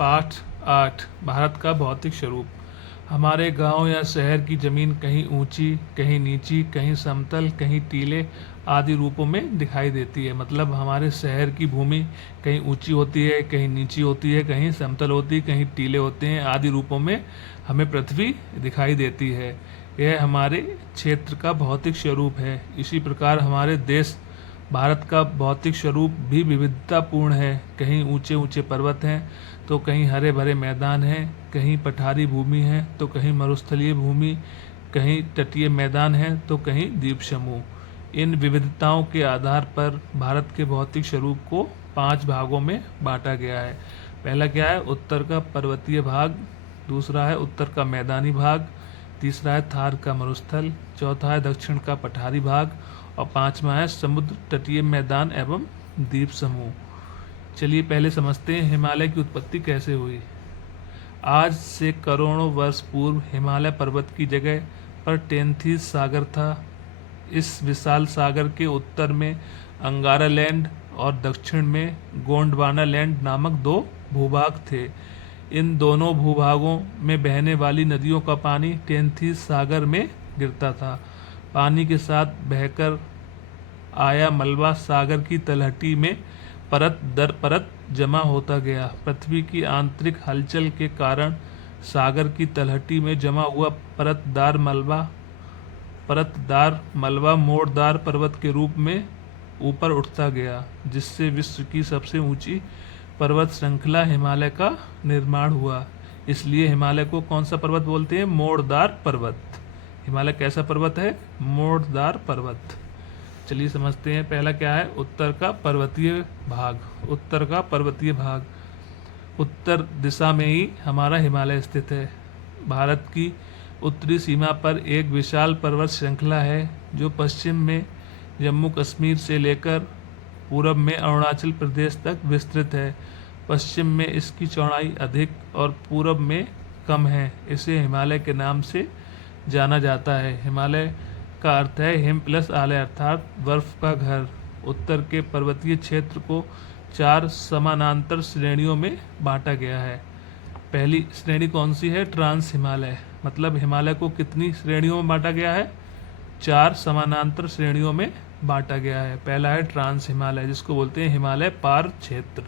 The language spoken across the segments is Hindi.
पाठ 8 भारत का भौतिक स्वरूप। हमारे गांव या शहर की जमीन कहीं ऊंची, कहीं नीची, कहीं समतल, कहीं टीले आदि रूपों में दिखाई देती है। मतलब हमारे शहर की भूमि कहीं ऊंची होती है, कहीं नीची होती है, कहीं समतल होती है, कहीं टीले होते हैं आदि रूपों में हमें पृथ्वी दिखाई देती है। यह हमारे क्षेत्र का भौतिक स्वरूप है। इसी प्रकार हमारे देश भारत का भौतिक स्वरूप भी विविधतापूर्ण है। कहीं ऊंचे ऊंचे पर्वत हैं, तो कहीं हरे भरे मैदान हैं, कहीं पठारी भूमि है, तो कहीं मरुस्थलीय भूमि, कहीं तटीय मैदान है, तो कहीं द्वीप समूह। इन विविधताओं के आधार पर भारत के भौतिक स्वरूप को 5 भागों में बांटा गया है। पहला क्या है? उत्तर का पर्वतीय भाग, दूसरा है उत्तर का मैदानी भाग, तीसरा है थार का मरुस्थल, चौथा है दक्षिण का पठारी भाग और पांचवा है समुद्र तटीय मैदान एवं द्वीप समूह। चलिए पहले समझते हैं हिमालय की उत्पत्ति कैसे हुई। आज से करोड़ों वर्ष पूर्व हिमालय पर्वत की जगह पर टेंथीस सागर था। इस विशाल सागर के उत्तर में अंगारा लैंड और दक्षिण में गोंडवाना लैंड नामक 2 भूभाग थे। इन दोनों भूभागों में बहने वाली नदियों का पानी टेंथीस सागर में गिरता था। पानी के साथ बहकर आया मलबा सागर की तलहटी में परत दर परत जमा होता गया। पृथ्वी की आंतरिक हलचल के कारण सागर की तलहटी में जमा हुआ परतदार मलबा मोड़दार पर्वत के रूप में ऊपर उठता गया, जिससे विश्व की सबसे ऊंची पर्वत श्रृंखला हिमालय का निर्माण हुआ। इसलिए हिमालय को कौन सा पर्वत बोलते हैं? मोड़दार पर्वत। हिमालय कैसा पर्वत है? मोड़दार पर्वत। चलिए समझते हैं। पहला क्या है? उत्तर का पर्वतीय भाग। उत्तर का पर्वतीय भाग, उत्तर दिशा में ही हमारा हिमालय स्थित है। भारत की उत्तरी सीमा पर एक विशाल पर्वत श्रृंखला है, जो पश्चिम में जम्मू कश्मीर से लेकर पूरब में अरुणाचल प्रदेश तक विस्तृत है। पश्चिम में इसकी चौड़ाई अधिक और पूरब में कम है। इसे हिमालय के नाम से जाना जाता है। हिमालय का अर्थ है हिम प्लस आलय, अर्थात बर्फ का घर। उत्तर के पर्वतीय क्षेत्र को 4 समानांतर श्रेणियों में बांटा गया है। पहली श्रेणी कौन सी है? ट्रांस हिमालय। मतलब हिमालय को कितनी श्रेणियों में बांटा गया है? 4 समानांतर श्रेणियों में बांटा गया है। पहला है ट्रांस हिमालय, जिसको बोलते हैं हिमालय पार क्षेत्र।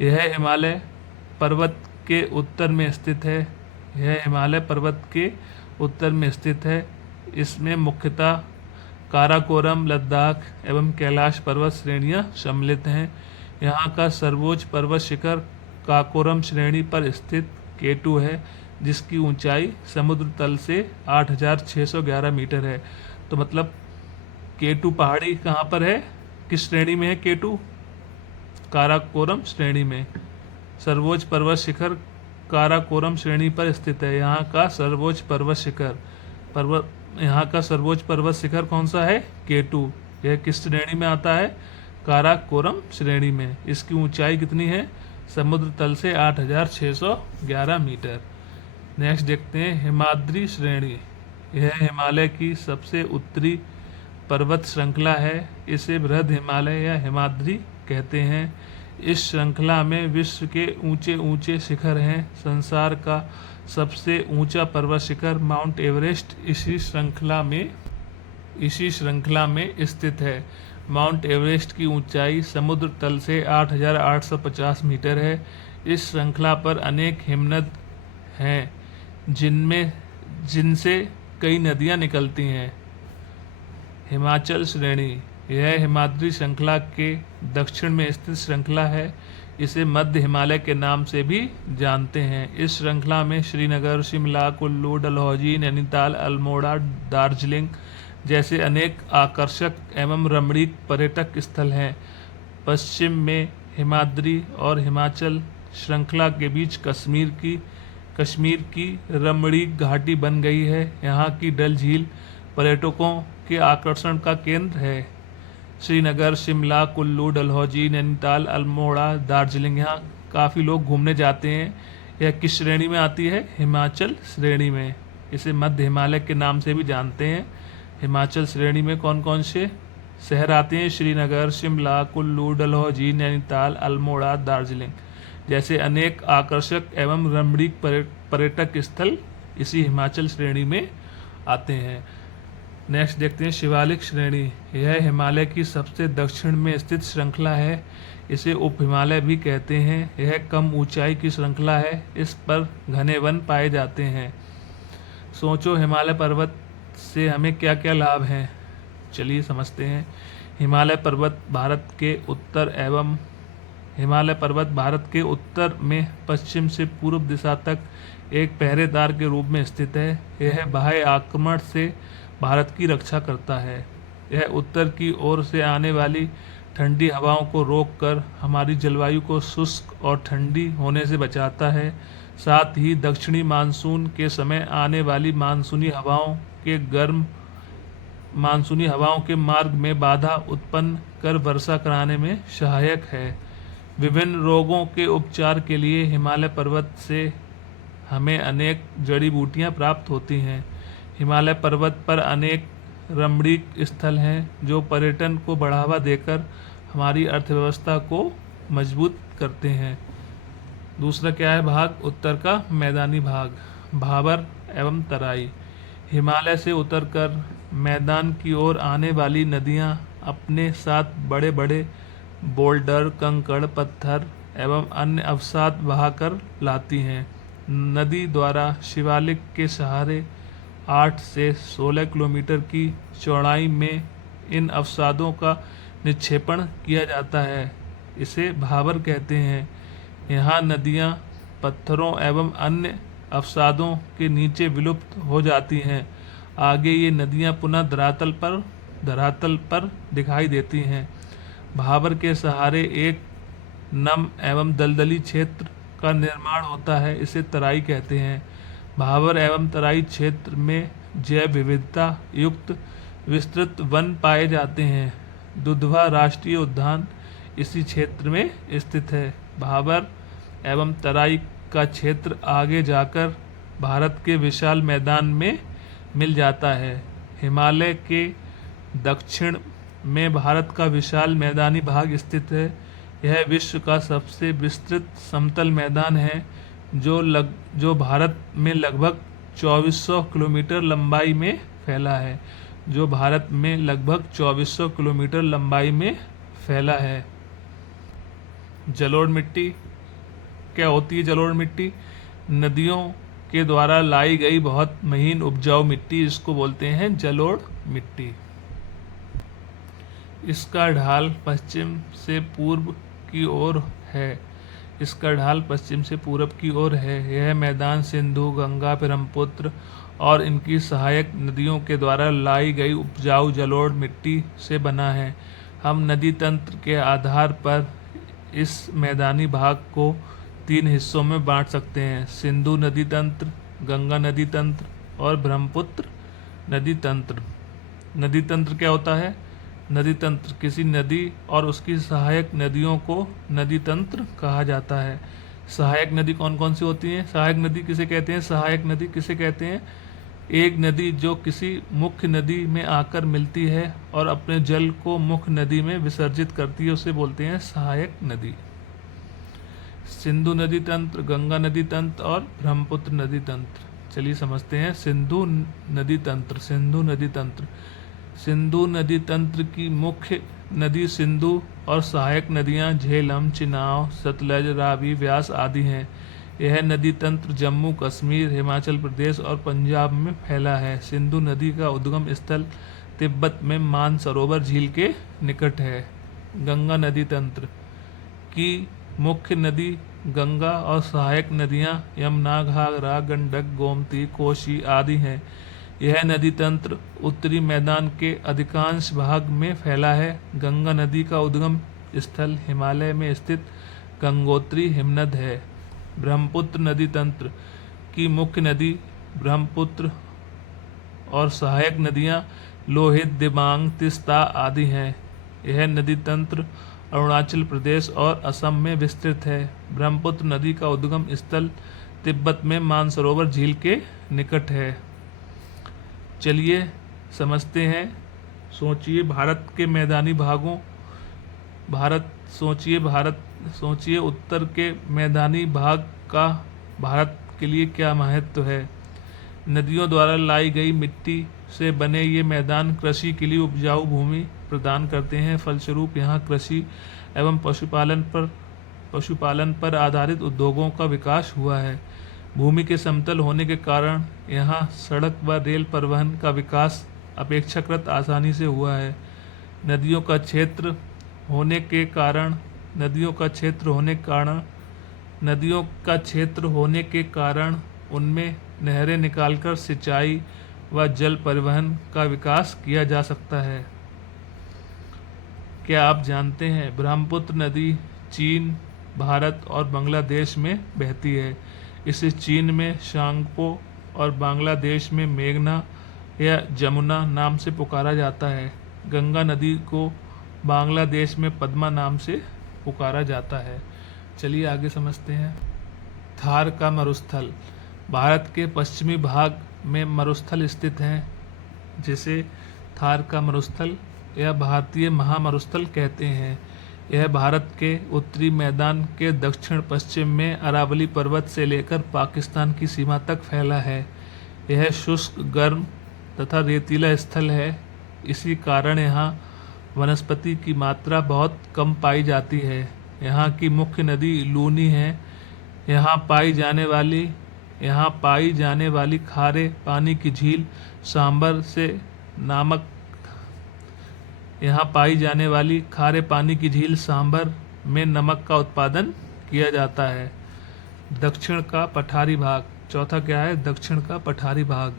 यह हिमालय पर्वत के उत्तर में स्थित है। यह हिमालय पर्वत के उत्तर में स्थित है। इसमें मुख्यतः काराकोरम, लद्दाख एवं कैलाश पर्वत श्रेणियां सम्मिलित हैं। यहाँ का सर्वोच्च पर्वत शिखर काकोरम श्रेणी पर स्थित केटू है, जिसकी ऊंचाई समुद्र तल से 8611 मीटर है। तो मतलब केटू पहाड़ी कहाँ पर है? किस श्रेणी में है केटू? काराकोरम श्रेणी में। सर्वोच्च पर्वत शिखर काराकोरम श्रेणी पर स्थित है। यहाँ का सर्वोच्च पर्वत शिखर कौन सा है? केटू। यह किस श्रेणी में आता है? काराकोरम श्रेणी में। इसकी ऊंचाई कितनी है? समुद्र तल से 8611 मीटर। नेक्स्ट देखते हैं हिमाद्री श्रेणी। यह हिमालय की सबसे उत्तरी पर्वत श्रृंखला है। इसे बृहद हिमालय या हिमाद्री कहते हैं। इस श्रृंखला में विश्व के ऊंचे ऊंचे शिखर हैं। संसार का सबसे ऊंचा पर्वत शिखर माउंट एवरेस्ट इसी श्रृंखला में स्थित है। माउंट एवरेस्ट की ऊंचाई समुद्र तल से 8850 मीटर है। इस श्रृंखला पर अनेक हिमनद हैं, जिनसे कई नदियां निकलती हैं। हिमाचल श्रेणी। यह हिमाद्री श्रृंखला के दक्षिण में स्थित श्रृंखला है। इसे मध्य हिमालय के नाम से भी जानते हैं। इस श्रृंखला में श्रीनगर, शिमला, कुल्लू, डलहौजी, नैनीताल, अल्मोड़ा, दार्जिलिंग जैसे अनेक आकर्षक एवं रमणीक पर्यटक स्थल हैं। पश्चिम में हिमाद्री और हिमाचल श्रृंखला के बीच कश्मीर की रमणीक घाटी बन गई है। यहाँ की डल झील पर्यटकों के आकर्षण का केंद्र है। श्रीनगर, शिमला, कुल्लू, डलहौजी, नैनीताल, अल्मोड़ा, दार्जिलिंग, यहाँ काफ़ी लोग घूमने जाते हैं। यह किस श्रेणी में आती है? हिमाचल श्रेणी में। इसे मध्य हिमालय के नाम से भी जानते हैं। हिमाचल श्रेणी में कौन कौन से शहर आते हैं? श्रीनगर, शिमला, कुल्लू, डलहौजी, नैनीताल, अल्मोड़ा, दार्जिलिंग। जैसे अनेक आकर्षक एवं रमणीक पर्यटक स्थल इसी हिमाचल श्रेणी में आते हैं। नेक्स्ट देखते हैं शिवालिक श्रेणी। यह हिमालय की सबसे दक्षिण में स्थित श्रृंखला है। इसे उप हिमालय भी कहते हैं। यह कम ऊंचाई की श्रृंखला है। इस पर घने वन पाए जाते हैं। सोचो हिमालय पर्वत से हमें क्या क्या लाभ हैं। चलिए समझते हैं। हिमालय पर्वत भारत के उत्तर में पश्चिम से पूर्व दिशा तक एक पहरेदार के रूप में स्थित है। यह बाह्य आक्रमण से भारत की रक्षा करता है। यह उत्तर की ओर से आने वाली ठंडी हवाओं को रोककर हमारी जलवायु को शुष्क और ठंडी होने से बचाता है। साथ ही दक्षिणी मानसून के समय आने वाली मानसूनी हवाओं के मार्ग में बाधा उत्पन्न कर वर्षा कराने में सहायक है। विभिन्न रोगों के उपचार के लिए हिमालय पर्वत से हमें अनेक जड़ी बूटियां प्राप्त होती हैं। हिमालय पर्वत पर अनेक रमणीक स्थल हैं जो पर्यटन को बढ़ावा देकर हमारी अर्थव्यवस्था को मजबूत करते हैं। दूसरा क्या है भाग, उत्तर का मैदानी भाग, भाबर एवं तराई। हिमालय से उतरकर मैदान की ओर आने वाली नदियां अपने साथ बड़े बड़े बोल्डर, कंकड़, पत्थर एवं अन्य अवसाद बहाकर लाती हैं। नदी द्वारा शिवालिक के सहारे 8 से 16 किलोमीटर की चौड़ाई में इन अवसादों का निक्षेपण किया जाता है। इसे भाबर कहते हैं। यहाँ नदियाँ पत्थरों एवं अन्य अवसादों के नीचे विलुप्त हो जाती हैं। आगे ये नदियाँ पुनः धरातल पर दिखाई देती हैं। भाबर के सहारे एक नम एवं दलदली क्षेत्र का निर्माण होता है। इसे तराई कहते हैं। भाबर एवं तराई क्षेत्र में जैव विविधता युक्त विस्तृत वन पाए जाते हैं। दुधवा राष्ट्रीय उद्यान इसी क्षेत्र में स्थित है। भाबर एवं तराई का क्षेत्र आगे जाकर भारत के विशाल मैदान में मिल जाता है। हिमालय के दक्षिण में भारत का विशाल मैदानी भाग स्थित है। यह विश्व का सबसे विस्तृत समतल मैदान है जो भारत में लगभग 2400 किलोमीटर लंबाई में फैला है। जलोढ़ मिट्टी क्या होती है? जलोढ़ मिट्टी नदियों के द्वारा लाई गई बहुत महीन उपजाऊ मिट्टी, इसको बोलते हैं जलोढ़ मिट्टी। इसका ढाल पश्चिम से पूर्व की ओर है। यह मैदान सिंधु, गंगा, ब्रह्मपुत्र और इनकी सहायक नदियों के द्वारा लाई गई उपजाऊ जलोढ़ मिट्टी से बना है। हम नदी तंत्र के आधार पर इस मैदानी भाग को 3 हिस्सों में बांट सकते हैं: सिंधु नदी तंत्र, गंगा नदी तंत्र और ब्रह्मपुत्र नदी तंत्र। नदी तंत्र क्या होता है? नदी तंत्र किसी नदी और उसकी सहायक नदियों को नदी तंत्र कहा जाता है। सहायक नदी कौन कौन सी होती हैं? सहायक नदी किसे कहते हैं? एक नदी जो किसी मुख्य नदी में आकर मिलती है और अपने जल को मुख्य नदी में विसर्जित करती है, उसे बोलते हैं सहायक नदी। सिंधु नदी तंत्र, गंगा नदी तंत्र और ब्रह्मपुत्र नदी तंत्र। चलिए समझते हैं सिंधु नदी तंत्र। सिंधु नदी तंत्र की मुख्य नदी सिंधु और सहायक नदियां झेलम, चिनाब, सतलज, रावी, व्यास आदि हैं। यह नदी तंत्र जम्मू कश्मीर, हिमाचल प्रदेश और पंजाब में फैला है। सिंधु नदी का उद्गम स्थल तिब्बत में मानसरोवर झील के निकट है। गंगा नदी तंत्र की मुख्य नदी गंगा और सहायक नदियां यमुना, घाघरा, गंडक, गोमती, कोसी आदि हैं। यह नदी तंत्र उत्तरी मैदान के अधिकांश भाग में फैला है। गंगा नदी का उद्गम स्थल हिमालय में स्थित गंगोत्री हिमनद है। ब्रह्मपुत्र नदी तंत्र की मुख्य नदी ब्रह्मपुत्र और सहायक नदियां लोहित, दिबांग, तिस्ता आदि हैं। यह नदी तंत्र अरुणाचल प्रदेश और असम में विस्तृत है। ब्रह्मपुत्र नदी का उद्गम स्थल तिब्बत में मानसरोवर झील के निकट है। चलिए समझते हैं। सोचिए भारत के मैदानी भागों भारत सोचिए उत्तर के मैदानी भाग का भारत के लिए क्या महत्व है। नदियों द्वारा लाई गई मिट्टी से बने ये मैदान कृषि के लिए उपजाऊ भूमि प्रदान करते हैं। फलस्वरूप यहाँ कृषि एवं पशुपालन पर आधारित उद्योगों का विकास हुआ है। भूमि के समतल होने के कारण यहाँ सड़क व रेल परिवहन का विकास अपेक्षाकृत आसानी से हुआ है। नदियों का क्षेत्र होने के कारण उनमें नहरें निकालकर सिंचाई व जल परिवहन का विकास किया जा सकता है। क्या आप जानते हैं ब्रह्मपुत्र नदी चीन, भारत और बांग्लादेश में बहती है। इसे चीन में शांगपो और बांग्लादेश में मेघना या जमुना नाम से पुकारा जाता है। गंगा नदी को बांग्लादेश में पद्मा नाम से पुकारा जाता है। चलिए आगे समझते हैं। थार का मरुस्थल भारत के पश्चिमी भाग में मरुस्थल स्थित है, जिसे थार का मरुस्थल या भारतीय महामरुस्थल कहते हैं। यह भारत के उत्तरी मैदान के दक्षिण पश्चिम में अरावली पर्वत से लेकर पाकिस्तान की सीमा तक फैला है। यह शुष्क, गर्म तथा रेतीला स्थल है। इसी कारण यहाँ वनस्पति की मात्रा बहुत कम पाई जाती है। यहाँ की मुख्य नदी लूनी है। यहाँ पाई जाने वाली खारे पानी की झील सांबर में नमक का उत्पादन किया जाता है। दक्षिण का पठारी भाग। चौथा क्या है? दक्षिण का पठारी भाग।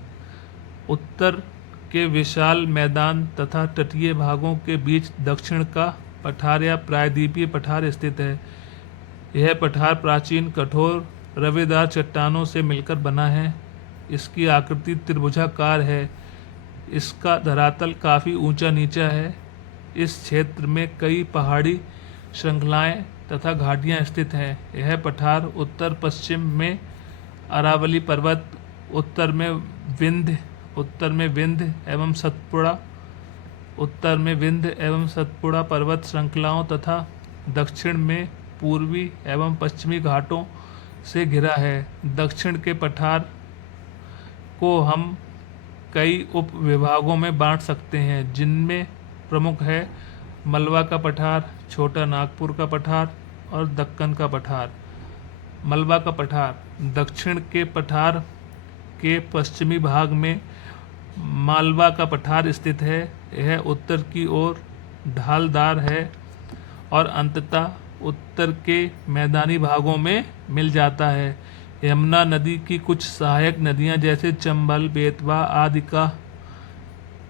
उत्तर के विशाल मैदान तथा तटीय भागों के बीच दक्षिण का पठार या प्रायद्वीपीय पठार स्थित है। यह पठार प्राचीन कठोर रवेदार चट्टानों से मिलकर बना है। इसकी आकृति त्रिभुजाकार है। इसका धरातल काफ़ी ऊंचा नीचा है। इस क्षेत्र में कई पहाड़ी श्रृंखलाएं तथा घाटियां स्थित हैं। यह पठार उत्तर पश्चिम में अरावली पर्वत, उत्तर में विंध्य एवं सतपुड़ा पर्वत श्रृंखलाओं तथा दक्षिण में पूर्वी एवं पश्चिमी घाटों से घिरा है। दक्षिण के पठार को हम कई उप विभागों में बांट सकते हैं, जिनमें प्रमुख है मलवा का पठार, छोटा नागपुर का पठार और दक्कन का पठार। मलवा का पठार दक्षिण के पठार के पश्चिमी भाग में मालवा का पठार स्थित है। यह उत्तर की ओर ढालदार है और अंततः उत्तर के मैदानी भागों में मिल जाता है। यमुना नदी की कुछ सहायक नदियां जैसे चंबल, बेतवा आदि का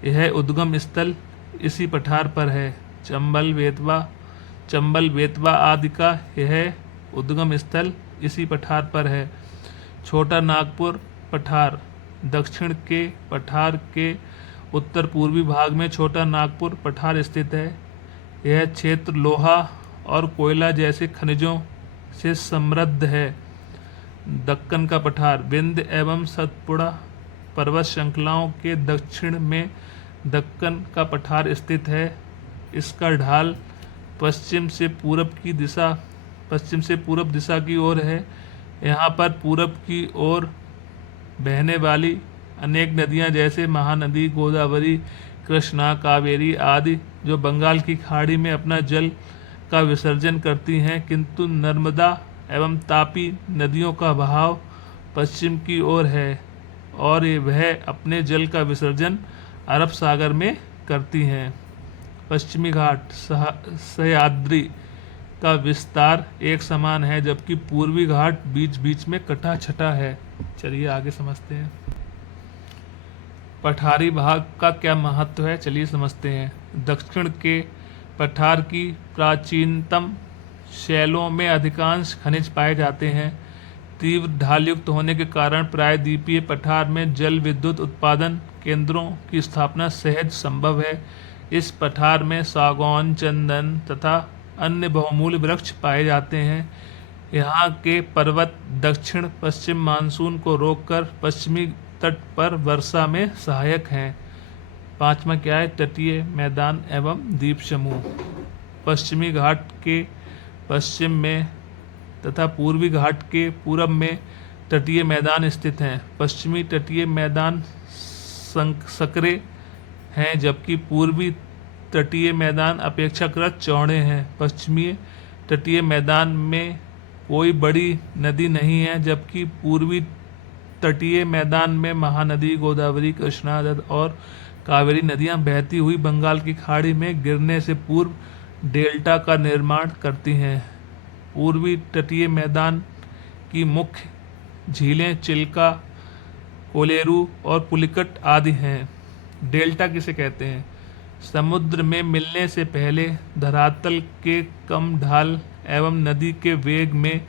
यह उद्गम स्थल इसी पठार पर है। चंबल बेतवा आदि का यह उद्गम स्थल इसी पठार पर है। छोटा नागपुर पठार दक्षिण के पठार के उत्तर पूर्वी भाग में छोटा नागपुर पठार स्थित है। यह क्षेत्र लोहा और कोयला जैसे खनिजों से समृद्ध है। दक्कन का पठार विंध्य एवं सतपुड़ा पर्वत श्रृंखलाओं के दक्षिण में दक्कन का पठार स्थित है। इसका ढाल पश्चिम से पूरब दिशा की ओर है। यहाँ पर पूरब की ओर बहने वाली अनेक नदियाँ जैसे महानदी, गोदावरी, कृष्णा, कावेरी आदि जो बंगाल की खाड़ी में अपना जल का विसर्जन करती हैं, किंतु नर्मदा एवं तापी नदियों का बहाव पश्चिम की ओर है और वह अपने जल का विसर्जन अरब सागर में करती हैं। पश्चिमी घाट सह्याद्री का विस्तार एक समान है, जबकि पूर्वी घाट बीच बीच में कटा छटा है। चलिए आगे समझते हैं। पठारी भाग का क्या महत्व है, चलिए समझते हैं। दक्षिण के पठार की प्राचीनतम शैलों में अधिकांश खनिज पाए जाते हैं। तीव्र ढालयुक्त होने के कारण प्रायद्वीपीय पठार में जल विद्युत उत्पादन केंद्रों की स्थापना सहज संभव है। इस पठार में सागौन, चंदन तथा अन्य बहुमूल्य वृक्ष पाए जाते हैं। यहाँ के पर्वत दक्षिण पश्चिम मानसून को रोककर पश्चिमी तट पर वर्षा में सहायक हैं। पांचवा क्या है? तटीय मैदान एवं द्वीप समूह। पश्चिमी घाट के पश्चिम में तथा पूर्वी घाट के पूरब में तटीय मैदान स्थित हैं। पश्चिमी तटीय मैदान संकरे हैं, जबकि पूर्वी तटीय मैदान अपेक्षाकृत चौड़े हैं। पश्चिमी तटीय मैदान में कोई बड़ी नदी नहीं है, जबकि पूर्वी तटीय मैदान में महानदी, गोदावरी, कृष्णा और कावेरी नदियां बहती हुई बंगाल की खाड़ी में गिरने से पूर्व डेल्टा का निर्माण करती हैं। पूर्वी तटीय मैदान की मुख्य झीलें चिल्का, कोलेरू और पुलिकट आदि हैं। डेल्टा किसे कहते हैं? समुद्र में मिलने से पहले धरातल के कम ढाल एवं नदी के वेग में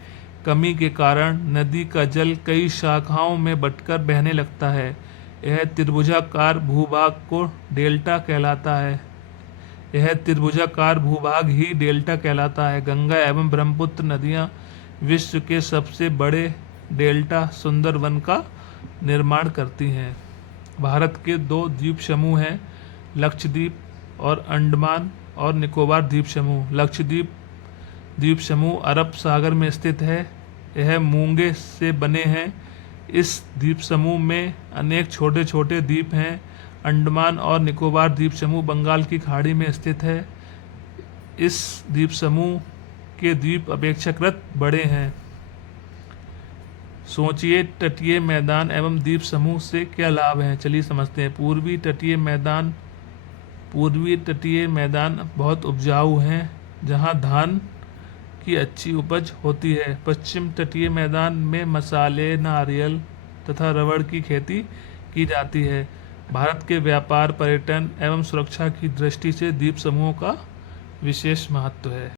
कमी के कारण नदी का जल कई शाखाओं में बंटकर बहने लगता है। यह त्रिभुजाकार भूभाग को डेल्टा कहलाता है। यह त्रिभुजाकार भूभाग ही डेल्टा कहलाता है। गंगा एवं ब्रह्मपुत्र नदियां विश्व के सबसे बड़े डेल्टा सुंदरवन का निर्माण करती हैं। भारत के 2 द्वीप समूह हैं, लक्षद्वीप और अंडमान और निकोबार द्वीप समूह। लक्षद्वीप द्वीप समूह अरब सागर में स्थित है। यह मूंगे से बने हैं। इस द्वीप समूह में अनेक छोटे छोटे द्वीप हैं। अंडमान और निकोबार द्वीप समूह बंगाल की खाड़ी में स्थित है। इस द्वीप समूह के द्वीप अपेक्षाकृत बड़े हैं। सोचिए, तटीय मैदान एवं द्वीप समूह से क्या लाभ हैं? चलिए समझते हैं। पूर्वी तटीय मैदान बहुत उपजाऊ हैं, जहां धान की अच्छी उपज होती है। पश्चिम तटीय मैदान में मसाले, नारियल तथा रबड़ की खेती की जाती है। भारत के व्यापार, पर्यटन एवं सुरक्षा की दृष्टि से द्वीप समूहों का विशेष महत्व है।